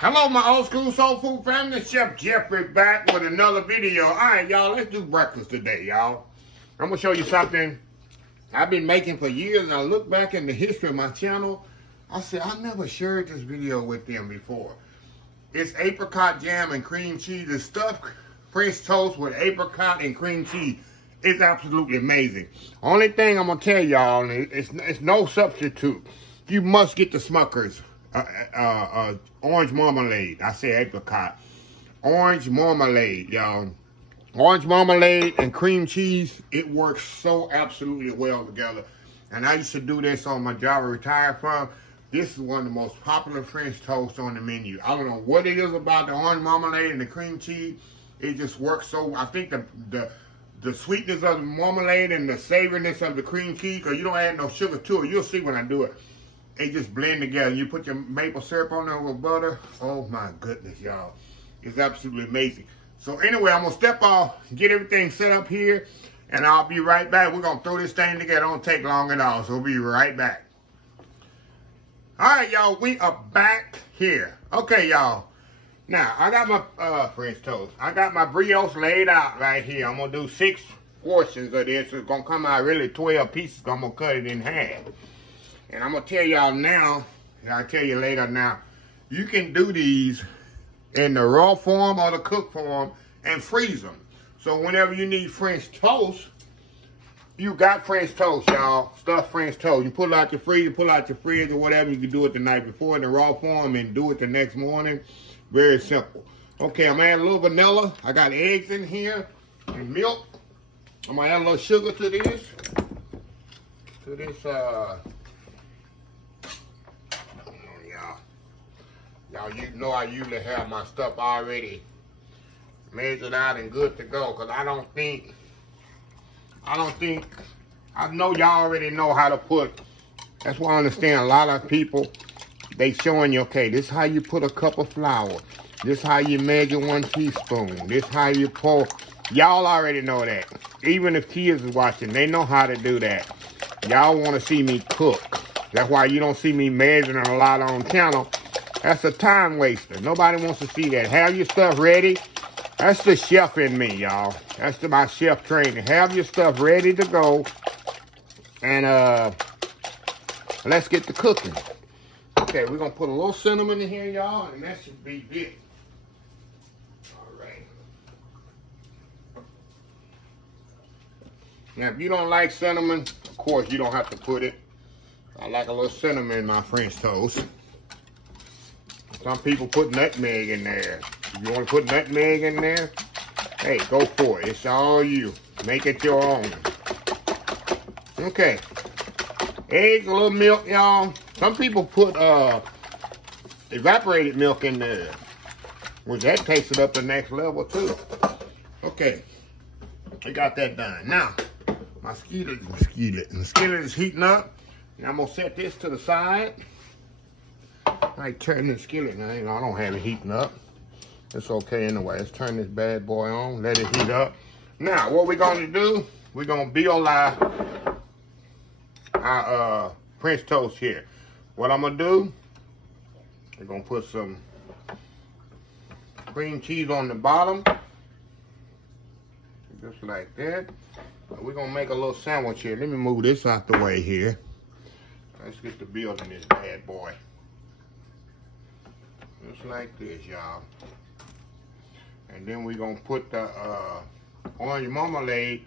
Hello, my old school soul food family. Chef Jeffrey back with another video. All right, y'all, let's do breakfast today, y'all. I'm going to show you something I've been making for years, and I look back in the history of my channel. I said, I never shared this video with them before. It's apricot jam and cream cheese. It's stuffed French toast with apricot and cream cheese. It's absolutely amazing. Only thing I'm going to tell y'all, it's no substitute. You must get the Smucker's orange marmalade. I say apricot. Orange marmalade, y'all. Orange marmalade and cream cheese, it works so absolutely well together. And I used to do this on my job I retired from. This is one of the most popular French toast on the menu. I don't know what it is about the orange marmalade and the cream cheese. It just works so. I think the sweetness of the marmalade and the savoriness of the cream cheese, because you don't add no sugar to it. You'll see when I do it. It just blend together. You put your maple syrup on there with butter. Oh my goodness, y'all. It's absolutely amazing. So anyway, I'm going to step off, get everything set up here, and I'll be right back. We're going to throw this thing together. It don't take long at all, so we'll be right back. All right, y'all, we are back here. Okay, y'all. Now, I got my French toast. I got my brioche laid out right here. I'm going to do 6 portions of this. It's going to come out really 12 pieces. I'm going to cut it in half. And I'm going to tell y'all now, and I'll tell you later now, you can do these in the raw form or the cooked form and freeze them. So whenever you need French toast, you got French toast, y'all. Stuffed French toast. You pull out your freezer, pull out your fridge or whatever. You can do it the night before in the raw form and do it the next morning. Very simple. Okay, I'm adding a little vanilla. I got eggs in here and milk. I'm going to add a little sugar to this. Y'all, you know I usually have my stuff already measured out and good to go, because I know y'all already know how to put. That's why I understand a lot of people, they showing you, okay, this is how you put a cup of flour. This is how you measure 1 teaspoon. This is how you pour. Y'all already know that. Even if kids is watching, they know how to do that. Y'all want to see me cook. That's why you don't see me measuring a lot on channel. That's a time waster. Nobody wants to see that. Have your stuff ready. That's the chef in me, y'all. That's my chef training. Have your stuff ready to go. And let's get to cooking. Okay, we're going to put a little cinnamon in here, y'all, and that should be it. All right. Now, if you don't like cinnamon, of course, you don't have to put it. I like a little cinnamon in my French toast. Some people put nutmeg in there. If you want to put nutmeg in there, hey, go for it. It's all you. Make it your own. Okay. Eggs, a little milk, y'all. Some people put evaporated milk in there, which that takes it up the next level too. Okay. I got that done. Now, my skillet is heating up. Now I'm going to set this to the side. I turn this skillet now. I don't have it heating up. It's okay anyway. Let's turn this bad boy on. Let it heat up. Now, what we're going to do, we're going to build our French toast here. What I'm going to do, we're going to put some cream cheese on the bottom. Just like that. We're going to make a little sandwich here. Let me move this out the way here. Let's get to building this bad boy. Just like this, y'all. And then we're going to put the orange marmalade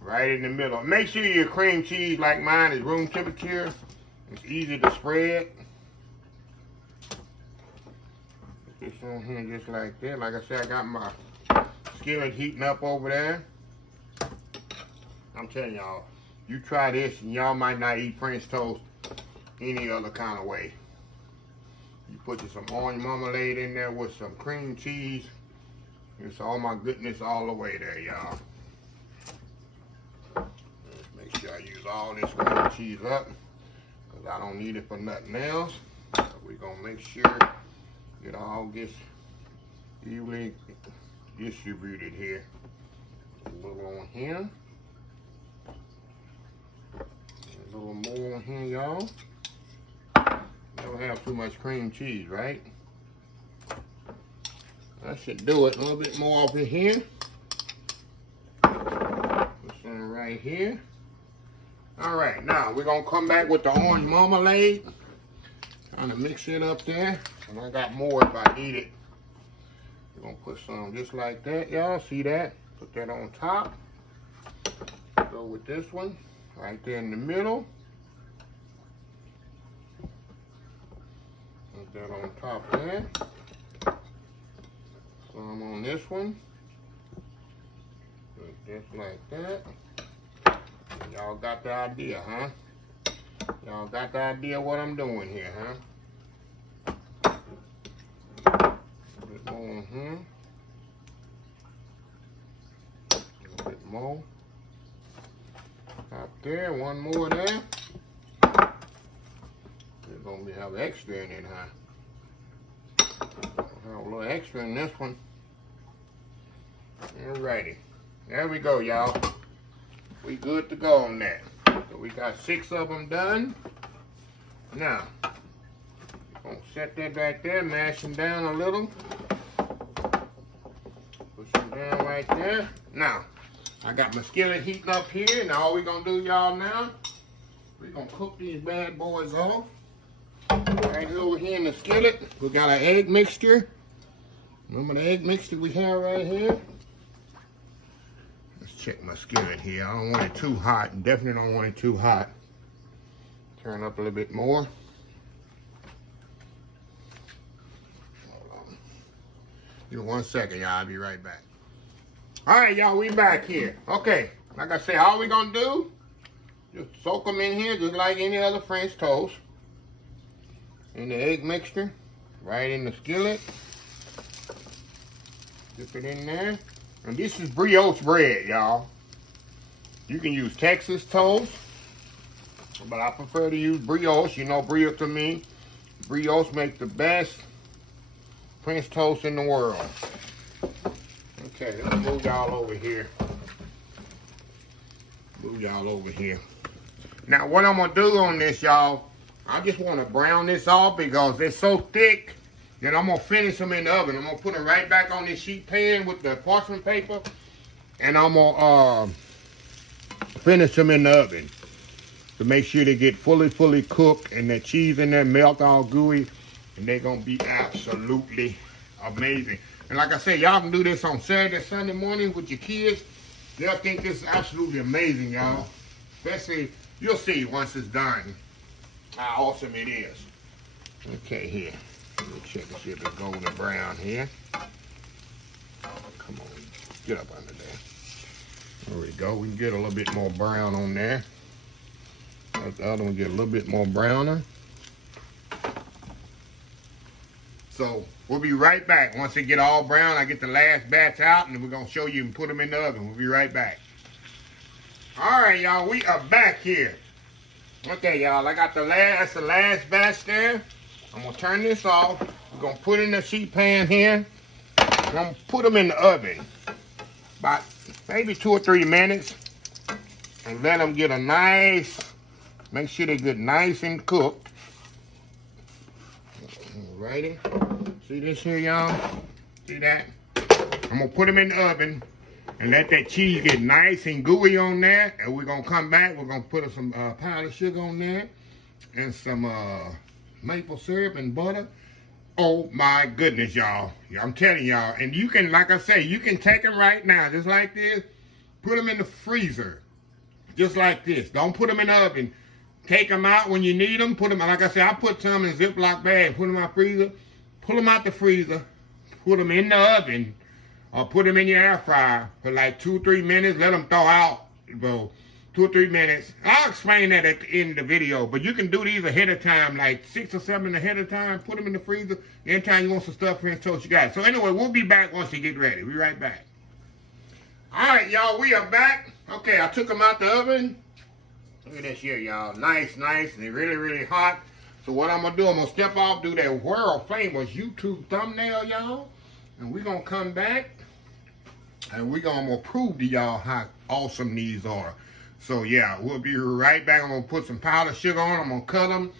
right in the middle. Make sure your cream cheese, like mine, is room temperature. It's easy to spread. Put this on here just like that. Like I said, I got my skillet heating up over there. I'm telling y'all, you try this and y'all might not eat French toast any other kind of way. You put some orange marmalade in there with some cream cheese. It's all my goodness all the way there, y'all. Let's make sure I use all this cream cheese up, because I don't need it for nothing else. So we're going to make sure it all gets evenly distributed here. A little on here. A little more on here, y'all. Don't have too much cream cheese, right? I should do it a little bit more over here. Put some right here. All right, now we're gonna come back with the orange marmalade. Trying to mix it up there. And I got more if I need it. We're gonna put some just like that, y'all. See that? Put that on top. Go with this one right there in the middle. Put that on top there. Some on this one. Just like that. Y'all got the idea, huh? Y'all got the idea what I'm doing here, huh? A bit more, A bit more. Up there, one more there. We're gonna have extra in it, huh? Have a little extra in this one. Alrighty. There we go, y'all. We good to go on that. So we got 6 of them done. Now, gonna set that right there, mash them down a little. Push them down right there. Now, I got my skillet heating up here. Now all we gonna do, y'all, now, we're gonna cook these bad boys off. Right over here in the skillet, we got an egg mixture. Remember the egg mixture we have right here? Let's check my skillet here. I don't want it too hot. Definitely don't want it too hot. Turn up a little bit more. Hold on. Give me 1 second, y'all. I'll be right back. All right, y'all, we back here. Okay, like I said, all we gonna do, just soak them in here just like any other French toast. In the egg mixture, right in the skillet. Dip it in there. And this is brioche bread, y'all. You can use Texas toast, but I prefer to use brioche. You know, brioche to me, brioche makes the best French toast in the world. Okay, let's move y'all over here. Move y'all over here. Now, what I'm gonna do on this, y'all, I just want to brown this off because it's so thick that I'm gonna finish them in the oven. I'm gonna put them right back on this sheet pan with the parchment paper, and I'm gonna finish them in the oven to make sure they get fully cooked and the cheese in there melt all gooey, and they're gonna be absolutely amazing. And like I said, y'all can do this on Saturday, Sunday morning with your kids. They'll think this is absolutely amazing, y'all. Especially, you'll see once it's done how awesome it is. Okay, here. Let me check and see if it's golden brown here. Come on, get up under there. There we go. We can get a little bit more brown on there. Let the other one get a little bit more browner. So we'll be right back. Once they get all brown, I get the last batch out, and we're gonna show you and put them in the oven. We'll be right back. All right, y'all, we are back here. Okay, y'all, I got that's the last batch there. I'm gonna turn this off. We're gonna put in the sheet pan here. I'm gonna put them in the oven about maybe 2 or 3 minutes, and let them get a nice, make sure they get nice and cooked. Alrighty, see this here, y'all? See that? I'm gonna put them in the oven and let that cheese get nice and gooey on there. And we're gonna come back. We're gonna put some powdered sugar on there and some maple syrup and butter. Oh my goodness, y'all! I'm telling y'all. And you can, like I say, you can take them right now, just like this. Put them in the freezer, just like this. Don't put them in the oven. Take them out when you need them. Put them, like I said, I put some in a Ziploc bag. Put them in my freezer. Pull them out the freezer. Put them in the oven. Or put them in your air fryer for like 2 or 3 minutes. Let them thaw out, bro. 2 or 3 minutes. I'll explain that at the end of the video. But you can do these ahead of time, like 6 or 7 ahead of time. Put them in the freezer. Anytime you want some stuff French toast, you got it. So anyway, we'll be back once you get ready. We'll be right back. All right, y'all, we are back. Okay, I took them out the oven. Look at this here, y'all. Nice, nice. And they're really hot. So what I'm going to do, I'm going to step off, do that world famous YouTube thumbnail, y'all. And we're going to come back. And we're going to prove to y'all how awesome these are. So, yeah, we'll be right back. I'm going to put some powdered sugar on them. I'm going to cut them.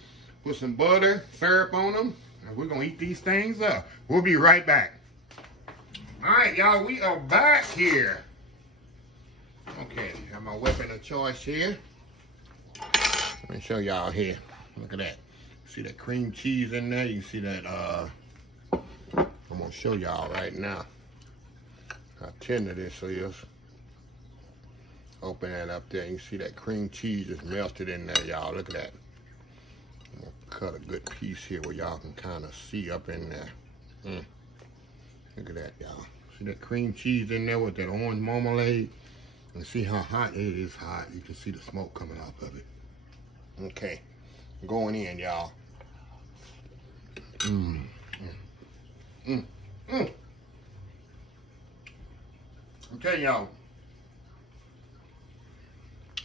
Put some butter, syrup on them. And we're going to eat these things up. We'll be right back. Alright, y'all, we are back here. Okay, got my weapon of choice here. Let me show y'all here. Look at that. See that cream cheese in there? You can see that, I'm gonna show y'all right now how tender this is. Open that up there. You see that cream cheese is melted in there, y'all. Look at that. I'm gonna cut a good piece here where y'all can kind of see up in there. Look at that, y'all. See that cream cheese in there with that orange marmalade? And see how hot it is hot. You can see the smoke coming off of it. Okay, going in, y'all. I'm telling y'all,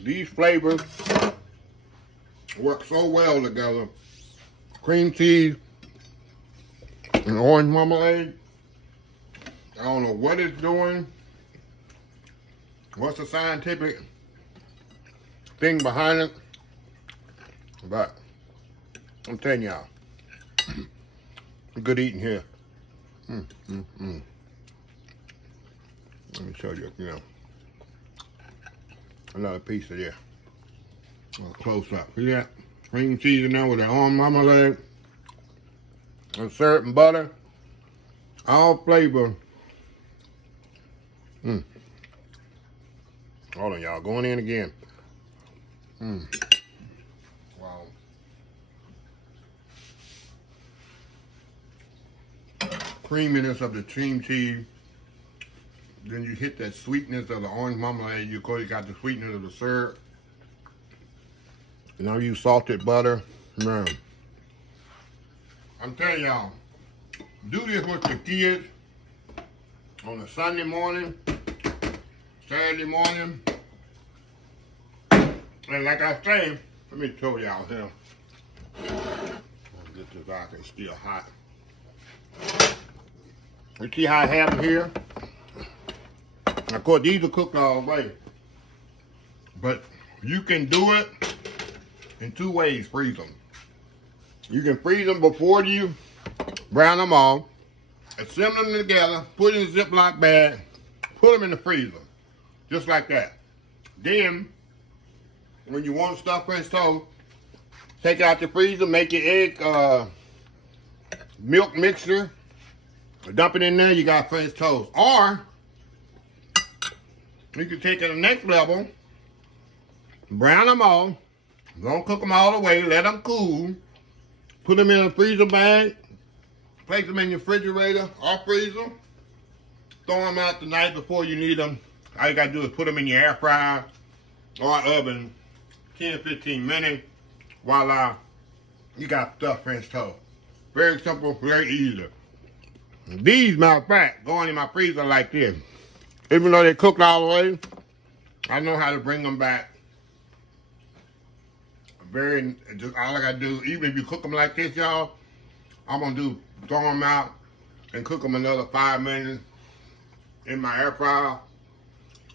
these flavors work so well together. Cream cheese and orange marmalade. I don't know what it's doing. What's the scientific thing behind it? But I'm telling y'all, good eating here. Let me show you, another piece of there. Close up. See that? Cream cheese in there with that orange marmalade and syrup and butter. All flavor. Hold on, y'all. Going in again. Wow. Creaminess of the cream cheese. Then you hit that sweetness of the orange marmalade. You got the sweetness of the syrup. And now you salted butter. Man, I'm telling y'all, do this with the kids on a Sunday morning, Saturday morning. And like I say, let me show y'all here. I'll get this out, it's still hot. You see how I have them here? Of course, these are cooked all the way. But you can do it in two ways, freeze them. You can freeze them before you brown them all, assemble them together, put in a Ziploc bag, put them in the freezer, just like that. Then, when you want to stuff French toast, take it out the freezer, make your egg milk mixture, dump it in there, you got French toast. Or, you can take it to the next level, brown them all, don't cook them all the way, let them cool, put them in a freezer bag, place them in your refrigerator or freezer, throw them out the night before you need them. All you gotta do is put them in your air fryer or oven, 10-15 minutes, voila, you got stuffed French toast. Very simple, very easy. These, matter of fact, go in my freezer like this. Even though they cooked all the way, I know how to bring them back. All I gotta do, even if you cook them like this, y'all, I'm gonna throw them out and cook them another 5 minutes in my air fryer,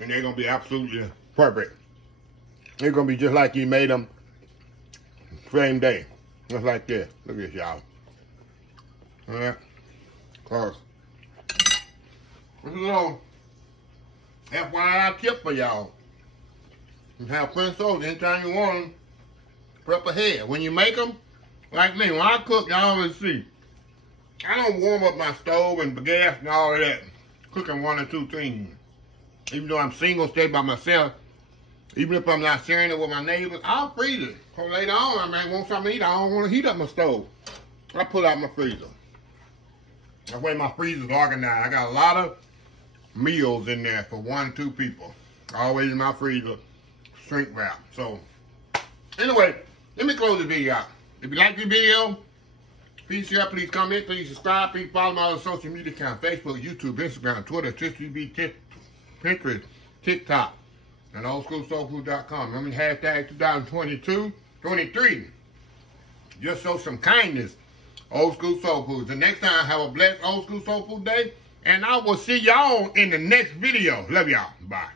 and they're gonna be absolutely perfect. They're gonna be just like you made them same day, just like this. Look at this, y'all. All right, of course. This is a little FYI tip for y'all. You have French toast anytime you want them. Prep ahead. When you make them, like me, when I cook, y'all always see, I don't warm up my stove and the gas and all of that, cooking one or two things. Even though I'm single, stay by myself, even if I'm not sharing it with my neighbors, I'll freeze it. So later on, I might want something to eat. I don't want to heat up my stove. I pull out my freezer. That way my freezer's organized. I got a lot of meals in there for 1 or 2 people. Always in my freezer, shrink wrap. So, anyway, let me close the video out. If you like this video, please share, please comment, please subscribe, please follow my other social media accounts, Facebook, YouTube, Instagram, Twitter, Twitch TV, Pinterest, TikTok, and oldschoolsoulfood.com. Remember hashtag 2022-23. Just show some kindness. Old School Soul Food. The next time, have a blessed Old School Soul Food day. And I will see y'all in the next video. Love y'all. Bye.